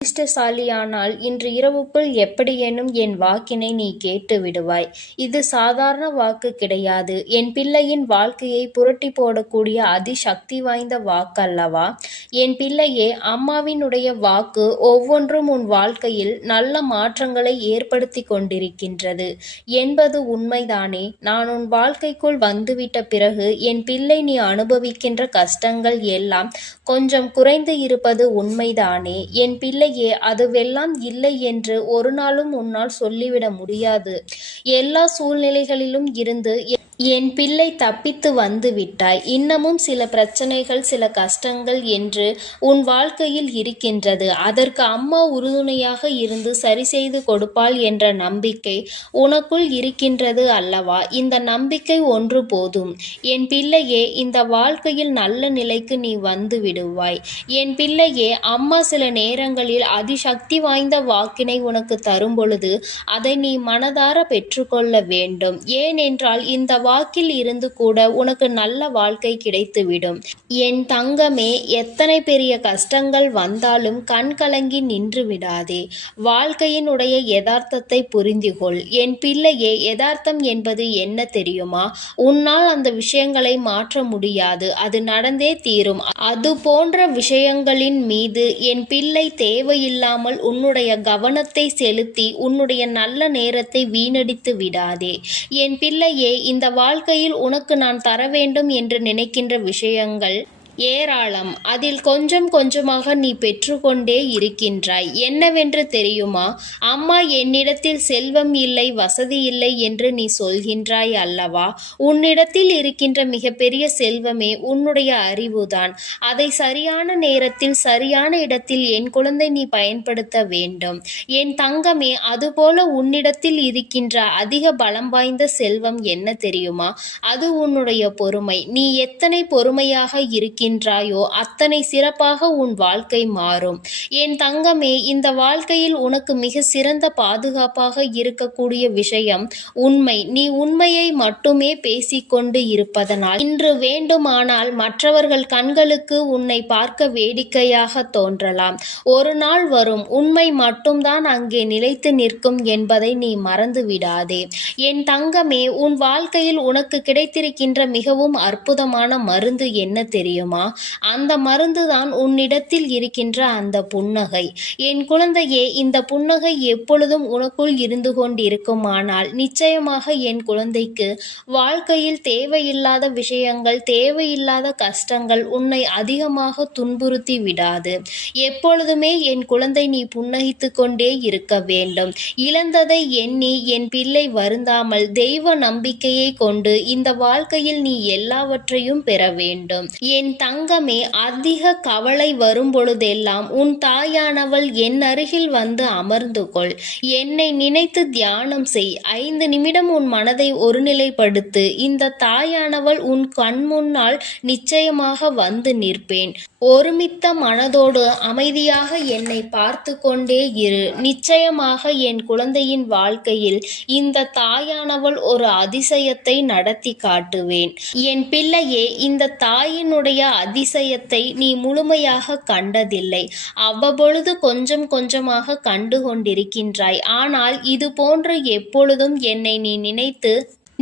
அதிர்ஷ்டசாலியானால் இன்று இரவுக்குள் எப்படியேனும் என் வாக்கினை நீ கேட்டு விடுவாய்? இது சாதாரண வாக்கு கிடையாது. என் பிள்ளையின் வாழ்க்கையை புரட்டி போடக்கூடிய அதிசக்தி வாய்ந்த வாக்கல்லவா? என் பிள்ளையே அம்மாவினுடைய வாக்கு ஒவ்வொன்றும் உன் வாழ்க்கையில் நல்ல மாற்றங்களை ஏற்படுத்தி கொண்டிருக்கின்றது. என்பது உண்மைதானே. நான் உன் வாழ்க்கைக்குள் வந்துவிட்ட பிறகு என் பிள்ளை நீ அனுபவிக்கின்ற கஷ்டங்கள் எல்லாம் கொஞ்சம் குறைந்து இருப்பது உண்மைதானே. என் பிள்ளை இல்லையே அதுவெல்லாம் இல்லை என்று ஒரு நாளும் உன்னால் சொல்லிவிட முடியாது. எல்லா சூழ்நிலைகளிலும் இருந்து என் பிள்ளை தப்பித்து வந்து விட்டாய் இன்னமும் சில பிரச்சனைகள் சில கஷ்டங்கள் என்று உன் வாழ்க்கையில் இருக்கின்றது. அதற்கு அம்மா உறுதுணையாக இருந்து சரி செய்து கொடுப்பாள் என்ற நம்பிக்கை உனக்குள் இருக்கின்றது அல்லவா? இந்த நம்பிக்கை ஒன்று போதும். என் பிள்ளையே இந்த வாழ்க்கையில் நல்ல நிலைக்கு நீ வந்து விடுவாய். என் பிள்ளையே அம்மா சில நேரங்களில் அதிசக்தி வாய்ந்த வாக்கினை உனக்கு தரும் பொழுது அதை நீ மனதார பெற்றுக்கொள்ள வேண்டும். ஏனென்றால் இந்த வாக்கில் இருந்து கூட உனக்கு நல்ல வாழ்க்கை கிடைத்துவிடும். என் தங்கமே எத்தனை பெரிய கஷ்டங்கள் வந்தாலும் கண் கலங்கி நின்று விடாதே. வாழ்க்கையினுடைய யதார்த்தத்தை புரிந்து கொள் என் பிள்ளையே யதார்த்தம் என்பது என்ன தெரியுமா? உன்னால் அந்த விஷயங்களை மாற்ற முடியாது. அது நடந்தே தீரும். அது போன்ற விஷயங்களின் மீது என் பிள்ளை தேவையில்லாமல் உன்னுடைய கவனத்தை செலுத்தி உன்னுடைய நல்ல நேரத்தை வீணடித்து விடாதே. என் பிள்ளையே இந்த வாழ்க்கையில் உனக்கு நான் தர வேண்டும் என்று நினைக்கின்ற விஷயங்கள் ஏராளம். அதில் கொஞ்சம் கொஞ்சமாக நீ பெற்றுக்கொண்டே இருக்கின்றாய். என்னவென்று தெரியுமா? அம்மா என்னிடத்தில் செல்வம் இல்லை வசதி இல்லை என்று நீ சொல்கின்றாய் அல்லவா? உன்னிடத்தில் இருக்கின்ற மிகப்பெரிய செல்வமே உன்னுடைய அறிவுதான். அதை சரியான நேரத்தில் சரியான இடத்தில் என் குழந்தை நீ பயன்படுத்த வேண்டும். என் தங்கமே அதுபோல உன்னிடத்தில் இருக்கின்ற அதிக பலம் வாய்ந்த செல்வம் என்ன தெரியுமா? அது உன்னுடைய பொறுமை. நீ எத்தனை பொறுமையாக நின்றாயோ அத்தனை சிறப்பாக உன் வாழ்க்கை மாறும். என் தங்கமே இந்த வாழ்க்கையில் உனக்கு மிக சிறந்த பாதுகாப்பாக இருக்கக்கூடிய விஷயம் உண்மை. நீ உண்மையை மட்டுமே பேசிக்கொண்டு இருப்பதனால். இன்று வேண்டுமானால் மற்றவர்கள் கண்களுக்கு உன்னை பார்க்க வேடிக்கையாக தோன்றலாம். ஒரு நாள் வரும் உண்மை மட்டும்தான் அங்கே நிலைத்து நிற்கும் என்பதை நீ மறந்து விடாதே என் தங்கமே உன் வாழ்க்கையில் உனக்கு கிடைத்திருக்கின்ற மிகவும் அற்புதமான மருந்து என்ன தெரியும்? அந்த மருந்துதான் உன்னிடத்தில் இருக்கின்ற அந்த புன்னகை. என் குழந்தையே இந்த புன்னகை எப்பொழுதும் உனக்குள் இருந்து கொண்டிருக்குமானால் நிச்சயமாக என் குழந்தைக்கு வாழ்க்கையில் தேவையில்லாத விஷயங்கள் தேவையில்லாத கஷ்டங்கள் உன்னை அதிகமாக துன்புறுத்தி விடாது. எப்பொழுதுமே என் குழந்தை நீ புன்னகித்து கொண்டே இருக்க வேண்டும். இழந்ததை எண்ணி என் பிள்ளை வருந்தாமல் தெய்வ நம்பிக்கையை கொண்டு இந்த வாழ்க்கையில் நீ எல்லாவற்றையும் பெற வேண்டும். என் தங்கமே அதிக கவலை வரும் பொழுதெல்லாம் உன் தாயானவள் என் அருகில் வந்து அமர்ந்து கொள் என்னை நினைத்து தியானம் செய். ஐந்து நிமிடம் உன் மனதை ஒருநிலைப்படுத்து. இந்த தாயானவள் உன் கண் முன்னால் நிச்சயமாக வந்து நிற்பேன். ஒருமித்த மனதோடு அமைதியாக என்னை பார்த்து கொண்டே இரு. நிச்சயமாக என் குழந்தையின் வாழ்க்கையில் இந்த தாயானவள் ஒரு அதிசயத்தை நடத்தி காட்டுவேன். என் பிள்ளையே இந்த தாயினுடைய அதிசயத்தை நீ முழுமையாக கண்டதில்லை. அவ்வப்பொழுது கொஞ்சம் கொஞ்சமாக கண்டு கொண்டிருக்கின்றாய் ஆனால் இது போன்று எப்பொழுதும் என்னை நீ நினைத்து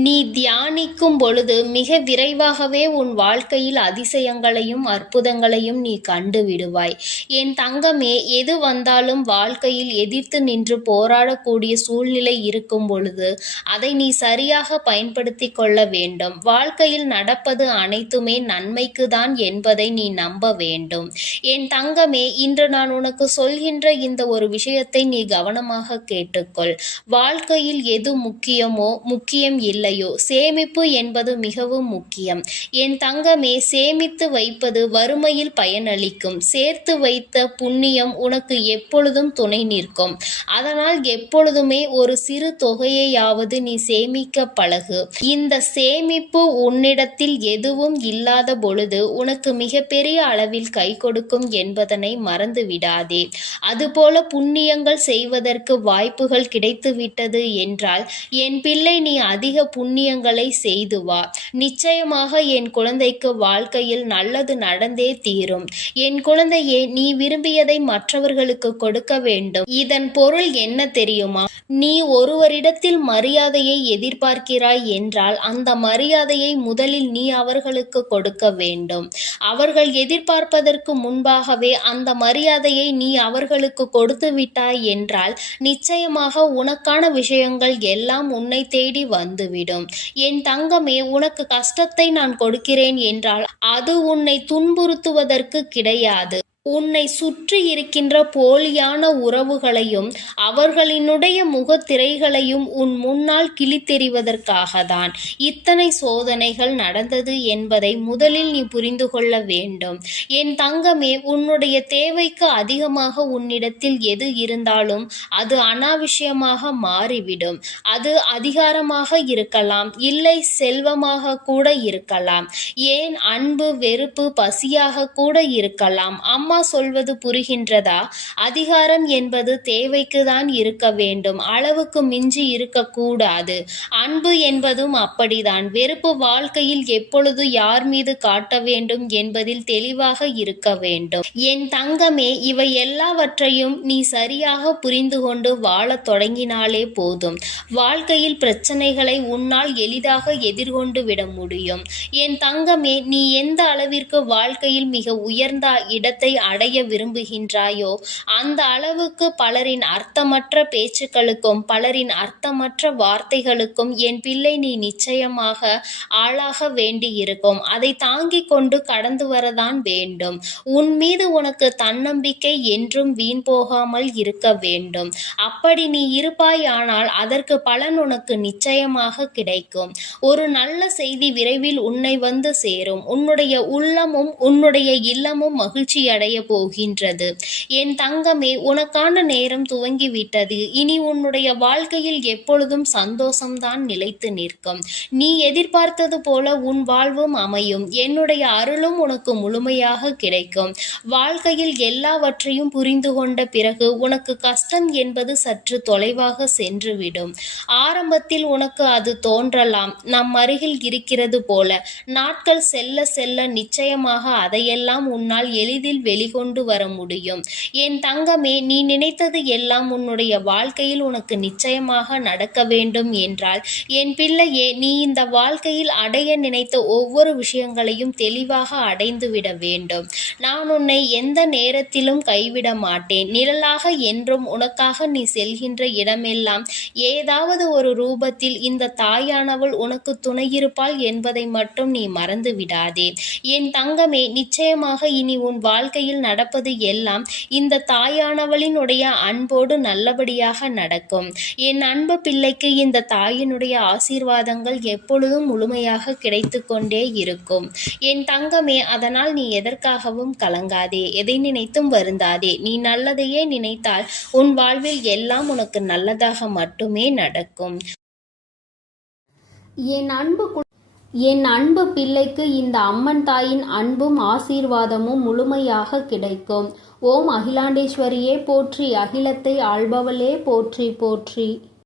நீ தியானிக்கும் பொழுது மிக விரைவாகவே உன் வாழ்க்கையில் அதிசயங்களையும் அற்புதங்களையும் நீ கண்டு விடுவாய். என் தங்கமே எது வந்தாலும் வாழ்க்கையில் எதிர்த்து நின்று போராடக்கூடிய சூழ்நிலை இருக்கும் பொழுது அதை நீ சரியாக பயன்படுத்தி கொள்ள வேண்டும். வாழ்க்கையில் நடப்பது அனைத்துமே நன்மைக்கு தான் என்பதை நீ நம்ப வேண்டும். என் தங்கமே இன்று நான் உனக்கு சொல்கின்ற இந்த ஒரு விஷயத்தை நீ கவனமாக கேட்டுக்கொள். வாழ்க்கையில் எது முக்கியமோ முக்கியம் இல்லை. இல்லையோ? சேமிப்பு என்பது மிகவும் முக்கியம். என் தங்கமே சேமித்து வைப்பது வறுமையில் பயனளிக்கும். சேர்த்து வைத்த புண்ணியம் உனக்கு எப்பொழுதும் துணை நிற்கும். அதனால் எப்பொழுதுமே ஒரு சிறு தொகையையாவது நீ சேமிக்க பழகு. இந்த சேமிப்பு உன்னிடத்தில் எதுவும் இல்லாத பொழுது உனக்கு மிகப்பெரிய அளவில் கை கொடுக்கும் என்பதனை மறந்து விடாதே அதுபோல புண்ணியங்கள் செய்வதற்கு வாய்ப்புகள் கிடைத்துவிட்டது என்றால் என் பிள்ளை நீ அதிக புண்ணியங்களை செய்து வா நிச்சயமாக என் குழந்தைக்கு வாழ்க்கையில் நல்லது நடந்தே தீரும். என் குழந்தையே நீ விரும்பியதை மற்றவர்களுக்கு கொடுக்க வேண்டும். இதன் பொருள் என்ன தெரியுமா? நீ ஒருவரிடத்தில் மரியாதையை எதிர்பார்க்கிறாய் என்றால் அந்த மரியாதையை முதலில் நீ அவர்களுக்கு கொடுக்க வேண்டும். அவர்கள் எதிர்பார்ப்பதற்கு முன்பாகவே அந்த மரியாதையை நீ அவர்களுக்கு கொடுத்து விட்டாய் என்றால் நிச்சயமாக உனக்கான விஷயங்கள் எல்லாம் உன்னை தேடி வந்துவிடும் என் தங்கமே உனக்கு கஷ்டத்தை நான் கொடுக்கிறேன் என்றால் அது உன்னை துன்புறுத்துவதற்கு கிடையாது. உன்னை சுற்றி இருக்கின்ற போலியான உறவுகளையும் அவர்களினுடைய முகத்திரைகளையும் உன் முன்னால் கிழித்தெறிவதற்காக தான் இத்தனை சோதனைகள் நடந்தது என்பதை முதலில் நீ புரிந்து கொள்ள வேண்டும். என் தங்கமே உன்னுடைய தேவைக்கு அதிகமாக உன்னிடத்தில் எது இருந்தாலும் அது அனாவசியமாக மாறிவிடும். அது அதிகாரமாக இருக்கலாம் இல்லை செல்வமாக கூட இருக்கலாம். ஏன் அன்பு வெறுப்பு பசியாக கூட இருக்கலாம். அம்மா சொல்வது புரிகின்றதா? அதிகாரம் என்பது தேவைக்கு தான் இருக்க வேண்டும். அளவுக்கு மிஞ்சி இருக்கக்கூடாது அன்பு என்பதும் அப்படிதான் வெறுப்பு வாழ்க்கையில் எப்பொழுது யார் மீது காட்ட வேண்டும் என்பதில் தெளிவாக இருக்க வேண்டும். என் தங்கமே இவை எல்லாவற்றையும் நீ சரியாக புரிந்து கொண்டு வாழத் தொடங்கினாலே போதும். வாழ்க்கையில் பிரச்சனைகளை உன்னால் எளிதாக எதிர்கொண்டு விட முடியும். என் தங்கமே நீ எந்த அளவிற்கு வாழ்க்கையில் மிக உயர்ந்த இடத்தை அடைய விரும்புகின்றாயோ? அந்த அளவுக்கு பலரின் அர்த்தமற்ற பேச்சுக்களுக்கும் பலரின் அர்த்தமற்ற வார்த்தைகளுக்கும் என் பிள்ளை நீ நிச்சயமாக ஆளாக வேண்டியிருக்கும். அதை தாங்கிக் கொண்டு கடந்து வரதான் வேண்டும். உன் மீது உனக்கு தன்னம்பிக்கை என்றும் வீண் போகாமல் இருக்க வேண்டும். அப்படி நீ இருப்பாயானால் அதற்கு பலன் உனக்கு நிச்சயமாக கிடைக்கும். ஒரு நல்ல செய்தி விரைவில் உன்னை வந்து சேரும். உன்னுடைய உள்ளமும் உன்னுடைய இல்லமும் மகிழ்ச்சி அடைய போகின்றது. என் தங்கமே உனக்கான நேரம் துவங்கிவிட்டது. இனி உன்னுடைய வாழ்க்கையில் எப்பொழுதும் சந்தோஷம்தான் நிலைத்து நிற்கும். நீ எதிர்பார்த்தது போல உன் வாழ்வும் அமையும். என்னுடைய அருளும் உனக்கு முழுமையாக கிடைக்கும். வாழ்க்கையில் எல்லாவற்றையும் புரிந்து கொண்ட பிறகு உனக்கு கஷ்டம் என்பது சற்று தொலைவாக சென்றுவிடும். ஆரம்பத்தில் உனக்கு அது தோன்றலாம். நம் அருகில் இருக்கிறது போல நாட்கள் செல்ல செல்ல நிச்சயமாக அதையெல்லாம் உன்னால் எளிதில் வெளிக்கொண்டு வர முடியும். என் தங்கமே நீ நினைத்தது எல்லாம் உன்னுடைய வாழ்க்கையில் உனக்கு நிச்சயமாக நடக்க வேண்டும் என்றால் என் பிள்ளையே நீ இந்த வாழ்க்கையில் அடைய நினைத்த ஒவ்வொரு விஷயங்களையும் தெளிவாக அடைந்து விட வேண்டும். நான் உன்னை எந்த நேரத்திலும் கைவிட மாட்டேன். நிழலாக என்றும் உனக்காக நீ செல்கின்ற இடமெல்லாம் ஏதாவது ஒரு ரூபத்தில் இந்த தாயானவள் உனக்கு துணையிருப்பாள் என்பதை மட்டும் நீ மறந்து விடாதே. என் தங்கமே நிச்சயமாக இனி உன் வாழ்க்கையில் நடப்பது எல்லாம் இந்த தாயானவளினுடைய அன்போடு நல்லபடியாக நடக்கும். என் அன்பு பிள்ளைக்கு இந்த தாயினுடைய ஆசீர்வாதங்கள் எப்பொழுதும் முழுமையாக கிடைத்து கொண்டே இருக்கும். என் தங்கமே அதனால் நீ எதற்காகவும் கலங்கா கலங்காதே எதை நினைத்தும் வருந்தாதே. நீ நல்லதையே நினைத்தால் உன் வாழ்வில் எல்லாம் உனக்கு நல்லதாக மட்டுமே நடக்கும். என் அன்பு என் அன்பு பிள்ளைக்கு இந்த அம்மன் தாயின் அன்பும் ஆசீர்வாதமும் முழுமையாக கிடைக்கும். ஓம் அகிலாண்டேஸ்வரியே போற்றி அகிலத்தை ஆள்பவளே போற்றி போற்றி.